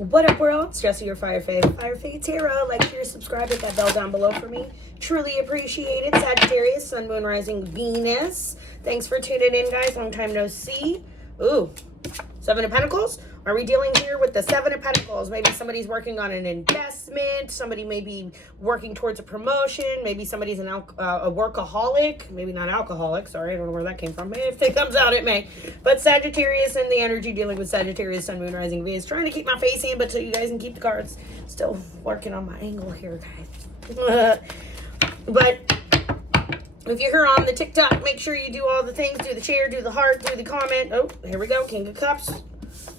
What up, world? It's Jesse, your firefaetarot. Like, share, subscribe, hit that bell down below for me. Truly appreciate it. Sagittarius, Sun, Moon, Rising, Venus. Thanks for tuning in, guys. Long time no see. Ooh, Seven of Pentacles. Are we dealing here with the Seven of Pentacles? Maybe somebody's working on an investment. Somebody may be working towards a promotion. Maybe somebody's a workaholic. Maybe not alcoholic. Sorry, I don't know where that came from. If it comes out, it may. But Sagittarius and the energy dealing with Sagittarius, Sun, Moon, Rising, Venus. Trying to keep my face in, but so you guys can keep the cards. Still working on my angle here, guys. But if you're here on the TikTok, make sure you do all the things. Do the share, do the heart, do the comment. Oh, here we go. King of Cups.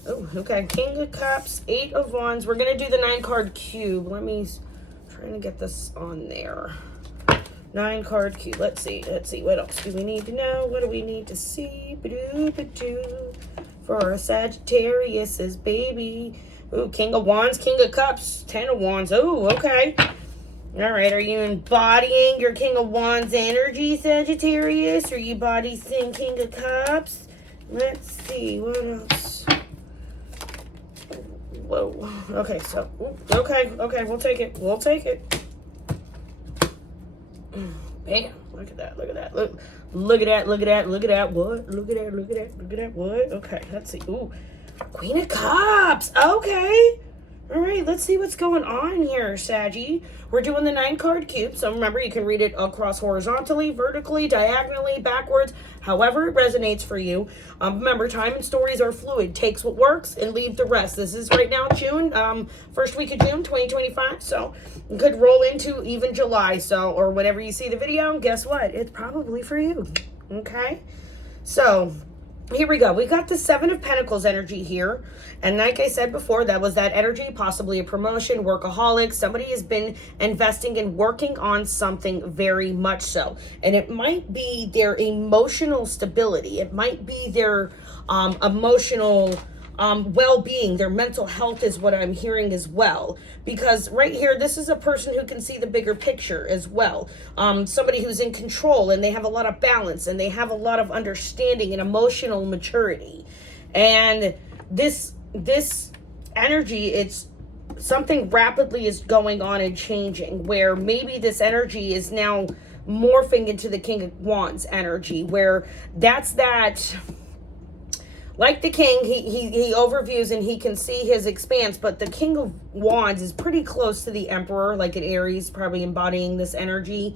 Oh, okay. King of Cups, Eight of Wands. We're going to do the 9-card cube. Trying to get this on there. 9-card cube. Let's see. What else do we need to know? What do we need to see? For our Sagittarius's baby. Ooh, King of Wands, King of Cups, 10 of Wands. Oh, okay. All right. Are you embodying your King of Wands energy, Sagittarius? Are you embodying King of Cups? Let's see. What else? Whoa. Okay, so, okay, we'll take it. Bam. Look at that. Look at that. What? Okay, let's see. Ooh, Queen of Cups. Okay. All right, let's see what's going on here, Saggy. We're doing the 9-card cube. So remember, you can read it across horizontally, vertically, diagonally, backwards, however it resonates for you. Remember, time and stories are fluid. Takes what works and leave the rest. This is right now June, first week of June, 2025. So it could roll into even July. So, or whenever you see the video, guess what? It's probably for you. Okay. So here we go. We got the 7 of Pentacles energy here. And like I said before, that was that energy, possibly a promotion, workaholic. Somebody has been investing and working on something very much so. And it might be their emotional stability. It might be their emotional well-being, their mental health is what I'm hearing as well. Because right here, this is a person who can see the bigger picture as well. Somebody who's in control, and they have a lot of balance, and they have a lot of understanding and emotional maturity. And this energy, it's something rapidly is going on and changing, where maybe this energy is now morphing into the King of Wands energy, where that's that. Like the king, he overviews and he can see his expanse, but the King of Wands is pretty close to the Emperor, like an Aries, probably embodying this energy.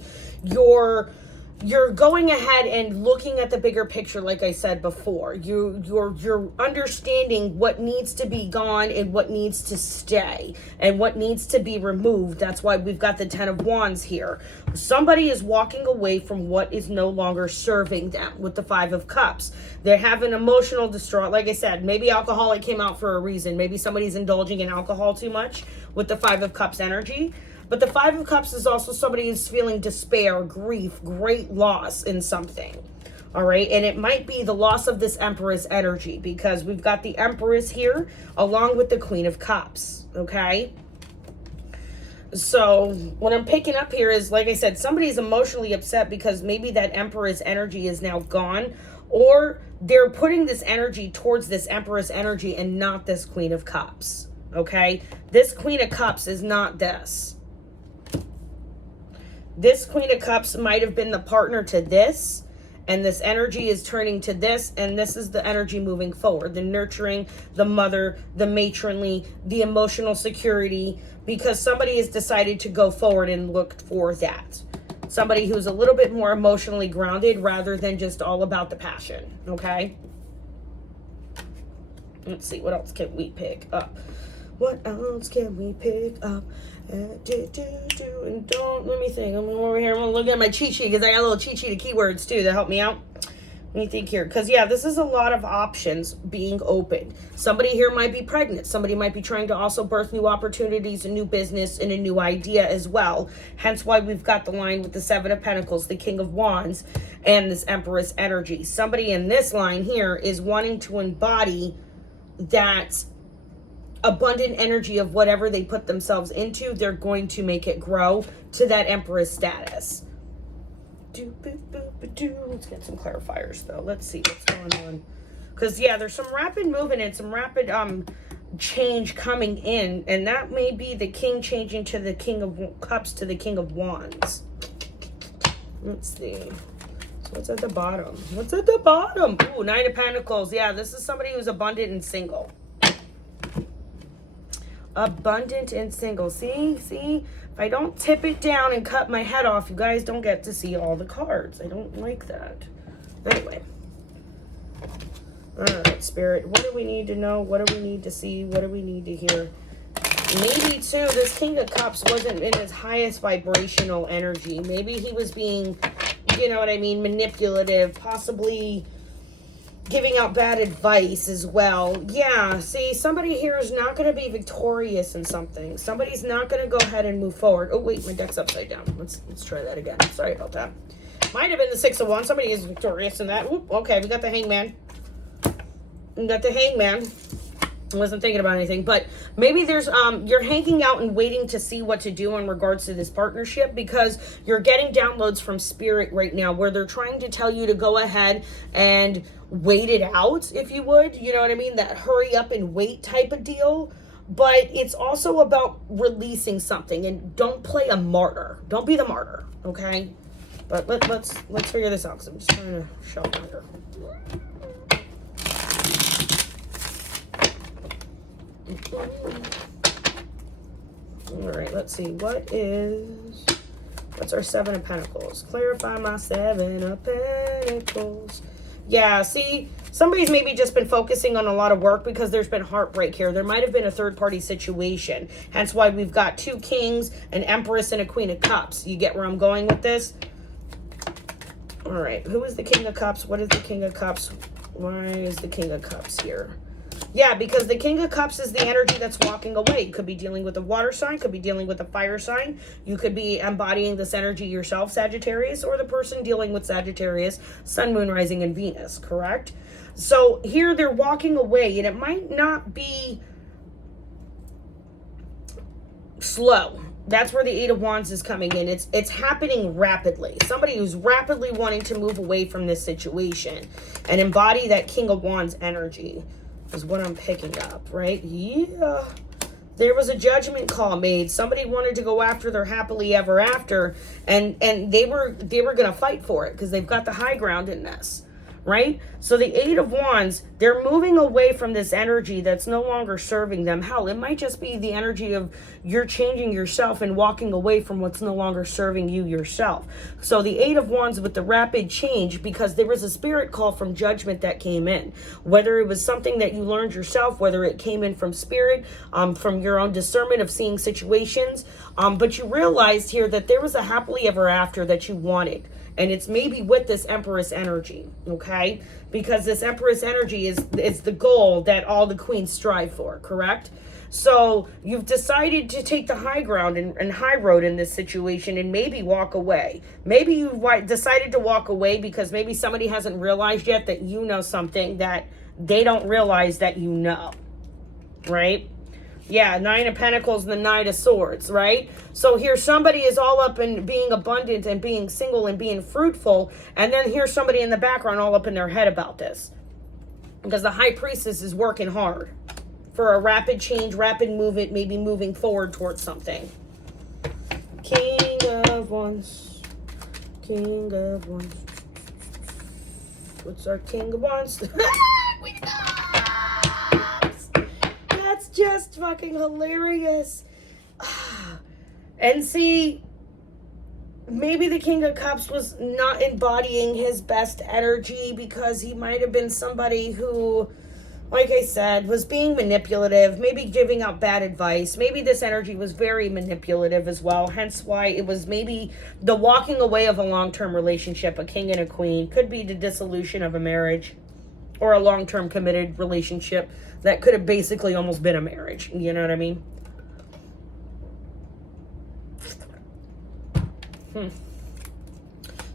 You're going ahead and looking at the bigger picture, like I said before. You're understanding what needs to be gone and what needs to stay and what needs to be removed. That's why we've got the 10 of Wands here. Somebody is walking away from what is no longer serving them with the 5 of Cups. They have an emotional distraught. Like I said, maybe alcoholic came out for a reason. Maybe somebody's indulging in alcohol too much with the 5 of Cups energy. But the 5 of Cups is also somebody who's feeling despair, grief, great loss in something. All right. And it might be the loss of this Empress energy, because we've got the Empress here along with the Queen of Cups. Okay. So what I'm picking up here is, like I said, somebody's emotionally upset because maybe that Empress energy is now gone, or they're putting this energy towards this Empress energy and not this Queen of Cups. Okay. This Queen of Cups is not this. This Queen of Cups might have been the partner to this, and this energy is turning to this, and this is the energy moving forward. The nurturing, the mother, the matronly, the emotional security, because somebody has decided to go forward and look for that. Somebody who's a little bit more emotionally grounded rather than just all about the passion, okay? Let's see, what else can we pick up? What else can we pick up? And don't let me think. I'm over here. I'm gonna look at my cheat sheet because I got a little cheat sheet of keywords too to help me out. Let me think here, because yeah, this is a lot of options being opened. Somebody here might be pregnant. Somebody might be trying to also birth new opportunities, a new business, and a new idea as well. Hence why we've got the line with the 7 of Pentacles, the King of Wands, and this Empress energy. Somebody in this line here is wanting to embody that abundant energy of whatever they put themselves into. They're going to make it grow to that Empress status. Let's get some clarifiers though. Let's see what's going on. Because yeah, there's some rapid movement and some rapid change coming in, and that may be the king changing to the King of Cups to the King of Wands. Let's see. So what's at the bottom? What's at the bottom? Ooh, Nine of Pentacles. Yeah, this is somebody who's abundant and single. Abundant and single. See? If I don't tip it down and cut my head off, you guys don't get to see all the cards. I don't like that. Anyway. All right, Spirit. What do we need to know? What do we need to see? What do we need to hear? Maybe, too, this King of Cups wasn't in his highest vibrational energy. Maybe he was being, you know what I mean, manipulative, possibly giving out bad advice as well. Yeah, see, somebody here is not going to be victorious in something. Somebody's not going to go ahead and move forward. Oh, wait, my deck's upside down. Let's try that again. Sorry about that. Might have been the Six of Wands. Somebody is victorious in that. Oop, okay, we got the Hangman. We got the Hangman. I wasn't thinking about anything, but maybe there's you're hanging out and waiting to see what to do in regards to this partnership, because you're getting downloads from Spirit right now where they're trying to tell you to go ahead and wait it out, if you would, you know what I mean, that hurry up and wait type of deal. But it's also about releasing something, and don't play a martyr. Don't be the martyr, okay? But let's figure this out, because I'm just trying to shuffle here. All right, let's see. What's our Seven of Pentacles? Clarify my Seven of Pentacles. Yeah, see, somebody's maybe just been focusing on a lot of work because there's been heartbreak here. There might have been a third-party situation. Hence why we've got two kings, an empress, and a Queen of Cups. You get where I'm going with this? All right, who is the King of Cups? What is the King of Cups? Why is the King of Cups here? Yeah, because the King of Cups is the energy that's walking away. You could be dealing with a water sign, could be dealing with a fire sign. You could be embodying this energy yourself, Sagittarius, or the person dealing with Sagittarius, Sun, Moon, Rising, and Venus, correct? So here they're walking away, and it might not be slow. That's where the Eight of Wands is coming in. It's happening rapidly. Somebody who's rapidly wanting to move away from this situation and embody that King of Wands energy is what I'm picking up, right? Yeah. There was a judgment call made. Somebody wanted to go after their happily ever after, and they were going to fight for it because they've got the high ground in this, right? So the Eight of Wands, they're moving away from this energy that's no longer serving them. Hell, it might just be the energy of you're changing yourself and walking away from what's no longer serving you yourself. So the Eight of Wands with the rapid change, because there was a spirit call from judgment that came in. Whether it was something that you learned yourself, whether it came in from spirit, from your own discernment of seeing situations, but you realized here that there was a happily ever after that you wanted. And it's maybe with this Empress energy, okay? Because this Empress energy is the goal that all the queens strive for, correct? So you've decided to take the high ground and high road in this situation and maybe walk away. Maybe you decided to walk away because maybe somebody hasn't realized yet that you know something that they don't realize that you know, right? Yeah, Nine of Pentacles and the Knight of Swords, right? So here somebody is all up in being abundant and being single and being fruitful, and then here's somebody in the background all up in their head about this. Because the High Priestess is working hard for a rapid change, rapid movement, maybe moving forward towards something. King of Wands. King of Wands. What's our King of Wands? That's just fucking hilarious. And see, maybe the King of Cups was not embodying his best energy because he might have been somebody who, like I said, was being manipulative, maybe giving out bad advice. Maybe this energy was very manipulative as well, hence why it was maybe the walking away of a long-term relationship, a king and a queen. Could be the dissolution of a marriage or a long-term committed relationship that could have basically almost been a marriage. You know what I mean?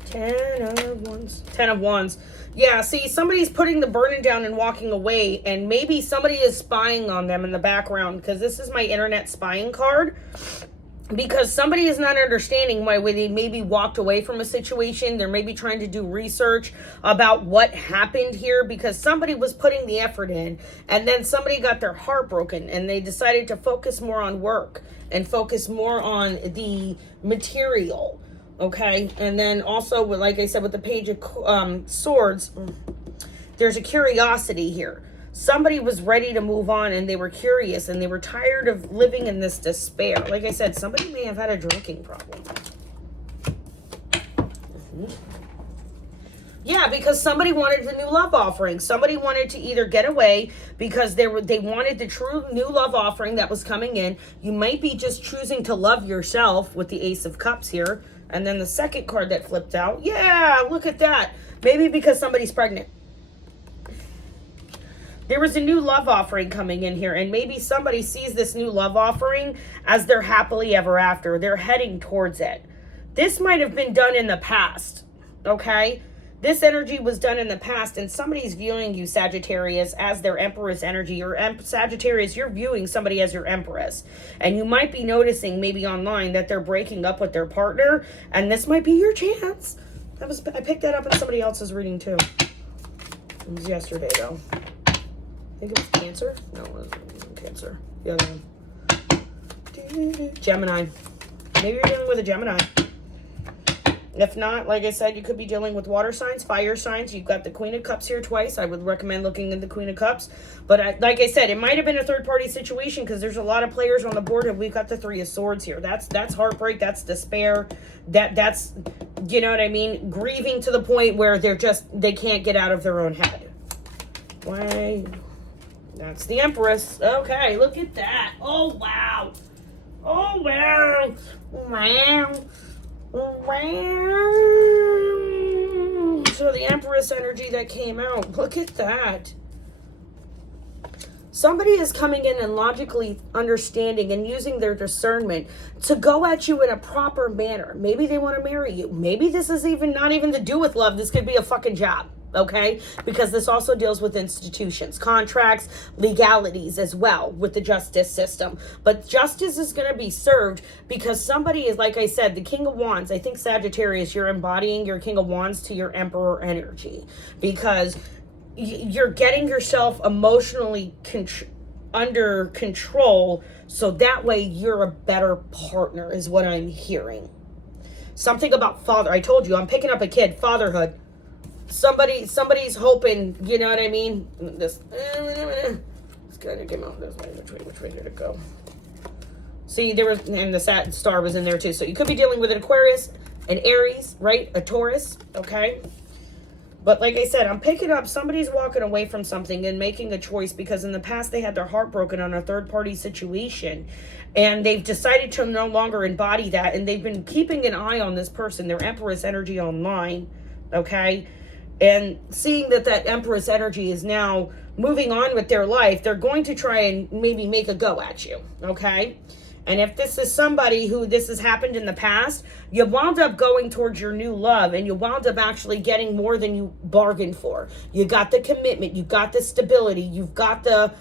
Ten of Wands. Ten of Wands. Yeah, see, somebody's putting the burden down and walking away, and maybe somebody is spying on them in the background, because this is my internet spying card. because somebody is not understanding why they maybe walked away from a situation. They're maybe trying to do research about what happened here, because somebody was putting the effort in and then somebody got their heart broken and they decided to focus more on work and focus more on the material. Okay. And then also, like I said, with the Page of Swords, there's a curiosity here. Somebody was ready to move on and they were curious and they were tired of living in this despair. Like I said, somebody may have had a drinking problem. Yeah, because somebody wanted the new love offering. Somebody wanted to either get away because they wanted the true new love offering that was coming in. You might be just choosing to love yourself with the Ace of Cups here. And then the second card that flipped out. Yeah, look at that. Maybe because somebody's pregnant. There was a new love offering coming in here, and maybe somebody sees this new love offering as their happily ever after. They're heading towards it. This might have been done in the past, okay? This energy was done in the past, and somebody's viewing you, Sagittarius, as their Empress energy. Or Sagittarius, you're viewing somebody as your Empress. And you might be noticing maybe online that they're breaking up with their partner, and this might be your chance. I picked that up in somebody else's reading, too. It was yesterday, though. I think it was Cancer. No, it wasn't Cancer. The other one. Gemini. Maybe you're dealing with a Gemini. If not, like I said, you could be dealing with water signs, fire signs. You've got the Queen of Cups here twice. I would recommend looking at the Queen of Cups. But like I said, it might have been a third-party situation because there's a lot of players on the board, and we've got the Three of Swords here. That's heartbreak. That's despair. That's, you know what I mean? Grieving to the point where they can't get out of their own head. Why? That's the Empress. Okay, look at that. Oh, wow. Oh, wow. Wow. Wow. So the Empress energy that came out. Look at that. Somebody is coming in and logically understanding and using their discernment to go at you in a proper manner. Maybe they want to marry you. Maybe this is not even to do with love. This could be a fucking job. Okay, because this also deals with institutions, contracts, legalities as well with the justice system. But justice is going to be served because somebody is, like I said, the King of Wands. I think Sagittarius, you're embodying your King of Wands to your Emperor energy because you're getting yourself emotionally under control, so that way you're a better partner is what I'm hearing. Something about father. I told you, I'm picking up a kid, fatherhood. Somebody's hoping, you know what I mean? This kind of came out this way. Which way did it go? See, there was, and the Saturn star was in there too. So you could be dealing with an Aquarius, an Aries, right? A Taurus, okay? But like I said, I'm picking up somebody's walking away from something and making a choice because in the past they had their heart broken on a third-party situation. And they've decided to no longer embody that. And they've been keeping an eye on this person, their Empress energy online, okay? And seeing that Empress energy is now moving on with their life, they're going to try and maybe make a go at you, okay? And if this is somebody who this has happened in the past, you wound up going towards your new love and you wound up actually getting more than you bargained for. You got the commitment, you got the stability, you've got the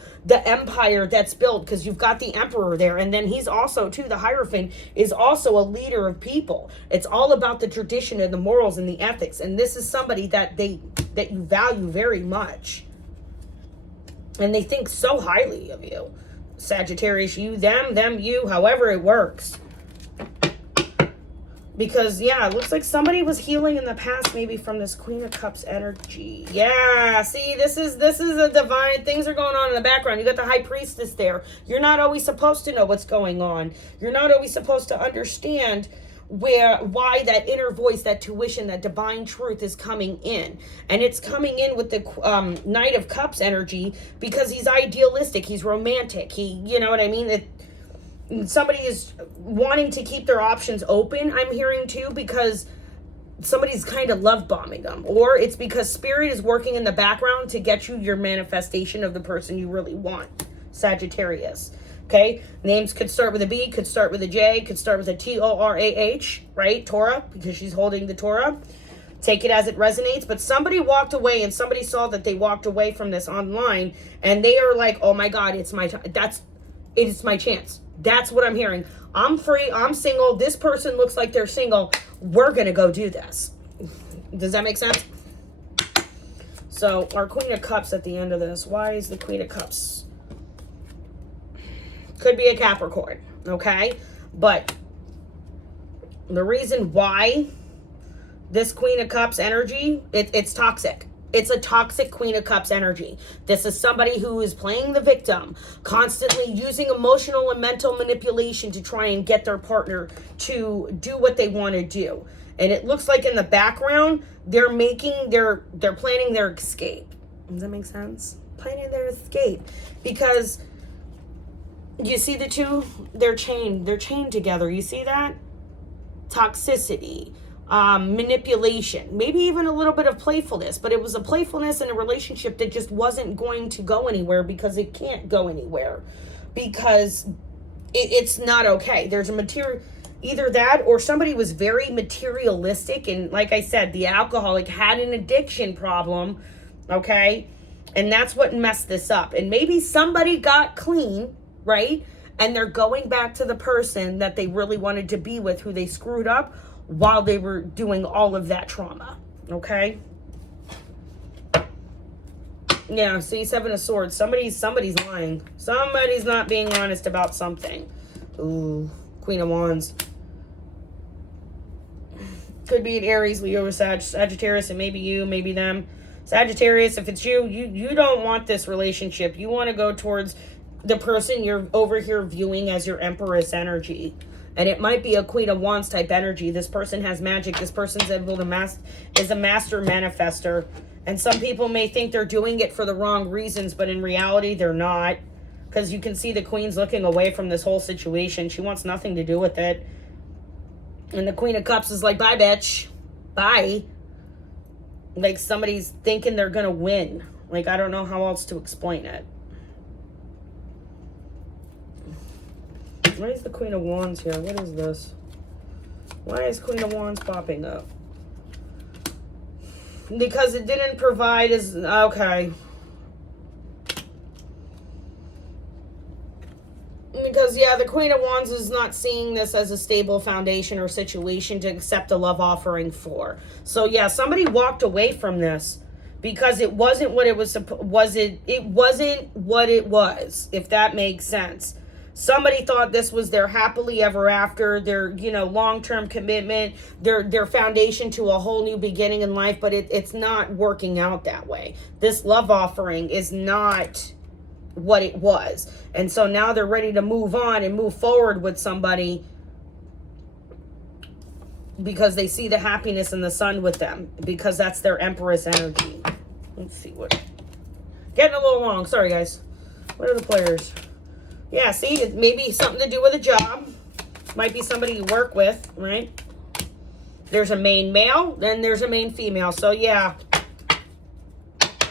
empire that's built because you've got the Emperor there. And then he's also, too, the Hierophant is also a leader of people. It's all about the tradition and the morals and the ethics. And this is somebody that you value very much. And they think so highly of you. Sagittarius, you, them, you, however it works. Because, yeah, it looks like somebody was healing in the past, maybe from this Queen of Cups energy. Yeah, see, this is a divine, things are going on in the background. You got the High Priestess there. You're not always supposed to know what's going on. You're not always supposed to understand why that inner voice, that tuition, that divine truth is coming in. And it's coming in with the Knight of Cups energy because he's idealistic, he's romantic, you know what I mean? Somebody is wanting to keep their options open, I'm hearing too, because somebody's kind of love bombing them. Or it's because spirit is working in the background to get you your manifestation of the person you really want, Sagittarius. Okay, names could start with a B, could start with a J, could start with a T-O-R-A-H, right? Torah, because she's holding the Torah. Take it as it resonates. But somebody walked away and somebody saw that they walked away from this online and they are like, oh my God, it's my time. It's my chance. That's what I'm hearing. I'm free. I'm single. This person looks like they're single. We're going to go do this. Does that make sense? So our Queen of Cups at the end of this. Why is the Queen of Cups? Could be a Capricorn. Okay. But the reason why this Queen of Cups energy, it's toxic. It's a toxic Queen of Cups energy. This is somebody who is playing the victim, constantly using emotional and mental manipulation to try and get their partner to do what they want to do. And it looks like in the background, they're planning their escape. Does that make sense? Planning their escape. Because you see the two? They're chained together. You see that? Toxicity. Manipulation, maybe even a little bit of playfulness, but it was a playfulness in a relationship that just wasn't going to go anywhere because it can't go anywhere because it's not okay. There's a material, either that or somebody was very materialistic, and like I said, the alcoholic had an addiction problem, okay, and that's what messed this up. And maybe somebody got clean, right, and they're going back to the person that they really wanted to be with, who they screwed up while they were doing all of that trauma, okay? Yeah, see, Seven of Swords. Somebody's lying. Somebody's not being honest about something. Ooh, Queen of Wands. Could be an Aries, Leo, or Sagittarius, and maybe you, maybe them. Sagittarius, if it's you, you don't want this relationship. You want to go towards the person you're over here viewing as your Empress energy. And it might be a Queen of Wands type energy. This person has magic. This person's able to is a master manifester. And some people may think they're doing it for the wrong reasons, but in reality, they're not. Because you can see the Queen's looking away from this whole situation. She wants nothing to do with it. And the Queen of Cups is like, bye, bitch. Bye. Like somebody's thinking they're going to win. Like, I don't know how else to explain it. Why is the Queen of Wands here? What is this? Why is Queen of Wands popping up? Because it didn't provide as... Okay. Because, yeah, the Queen of Wands is not seeing this as a stable foundation or situation to accept a love offering for. So, yeah, somebody walked away from this because it wasn't what it was... It wasn't what it was, if that makes sense. Somebody thought this was their happily ever after, their, long-term commitment, their foundation to a whole new beginning in life, but it's not working out that way. This love offering is not what it was. And so now they're ready to move on and move forward with somebody because they see the happiness in the sun with them, because that's their Empress energy. Let's see what... Getting a little long. Sorry, guys. What are the players? Yeah, see, it may be something to do with a job. Might be somebody you work with, right? There's a main male, then there's a main female. So, yeah.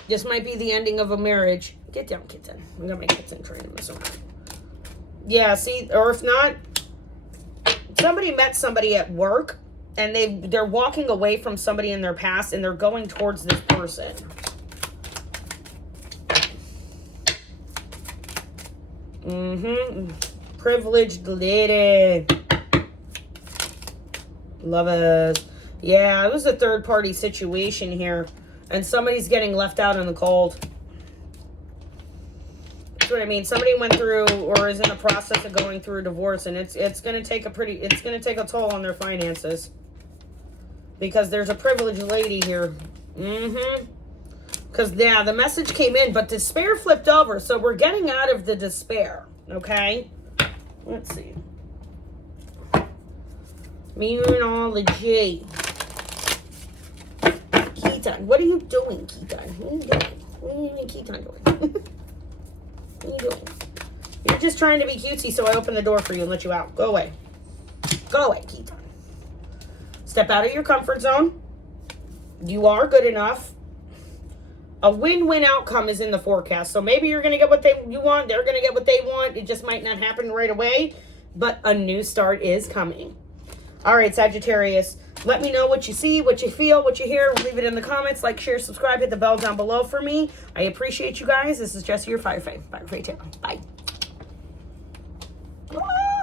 This might be the ending of a marriage. Get down, kitten. I'm going to make kitten train in this one. Yeah, see, or if not, somebody met somebody at work, and they're walking away from somebody in their past, and they're going towards this person. Privileged lady. Lovers. Yeah, it was a third party situation here. And somebody's getting left out in the cold. That's what I mean. Somebody went through or is in the process of going through a divorce, and it's gonna take a toll on their finances. Because there's a privileged lady here. Because, yeah, the message came in, but despair flipped over. So we're getting out of the despair, okay? Let's see. Meteorology. Keaton. What are you doing, Keaton? What are you doing? What are you Keaton doing? What are you doing? You're just trying to be cutesy, so I open the door for you and let you out. Go away. Go away, Keaton. Step out of your comfort zone. You are good enough. A win-win outcome is in the forecast. So maybe you're going to get what you want. They're going to get what they want. It just might not happen right away. But a new start is coming. All right, Sagittarius. Let me know what you see, what you feel, what you hear. Leave it in the comments. Like, share, subscribe. Hit the bell down below for me. I appreciate you guys. This is Jessie, your firefaetarot. Bye.